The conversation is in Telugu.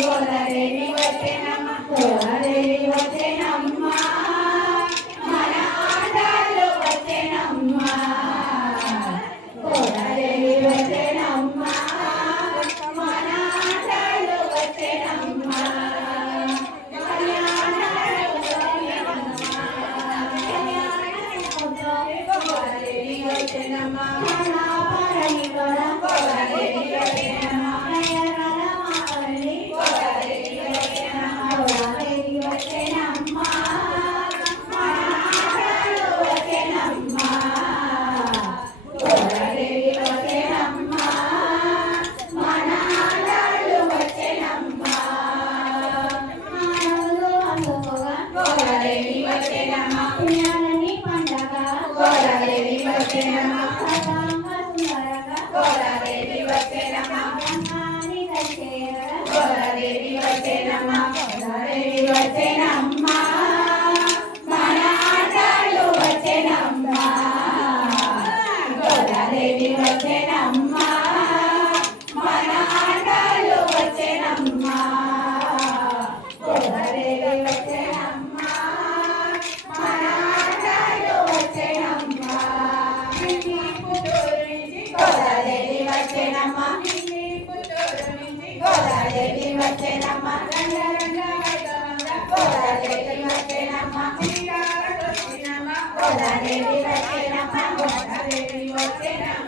గోదాదేవి వచ్చేనమ్మ గోదాదేవి వచ్చేనమ్మ మన ఆటలు వచ్చేనమ్మ గోదాదేవి వచ్చేనమ్మ మన ఆటలు వచ్చేనమ్మ గోదాదేవి వచ్చేనమ్మ మన పరని గోదాదేవి వచ్చేనమ్మ పుణ్యాలని పండగ గోదాదేవి వచ్చేనమ్మ గోదాదేవి వచ్చేనమ్మ గోదాదేవి వచ్చేనమ్మ గోదాదేవి వచ్చేనమ్మ మన ఆటలు వచ్చేనమ్మ గోదాదేవి వచ్చేనమ్మ మన ఆటలు వచ్చేనమ్మ గోదాదేవి వచ్చేనమ్మ మన ఆటలు వచ్చేనమ్మ గోదాదేవి వచ్చేనమ్మ గోదాదేవి వచ్చేనమ్మ గోదాదేవి వచ్చేనమ్మ గోదాదేవి వచ్చేనమ్మ గోదాదేవి వచ్చేనమ్మ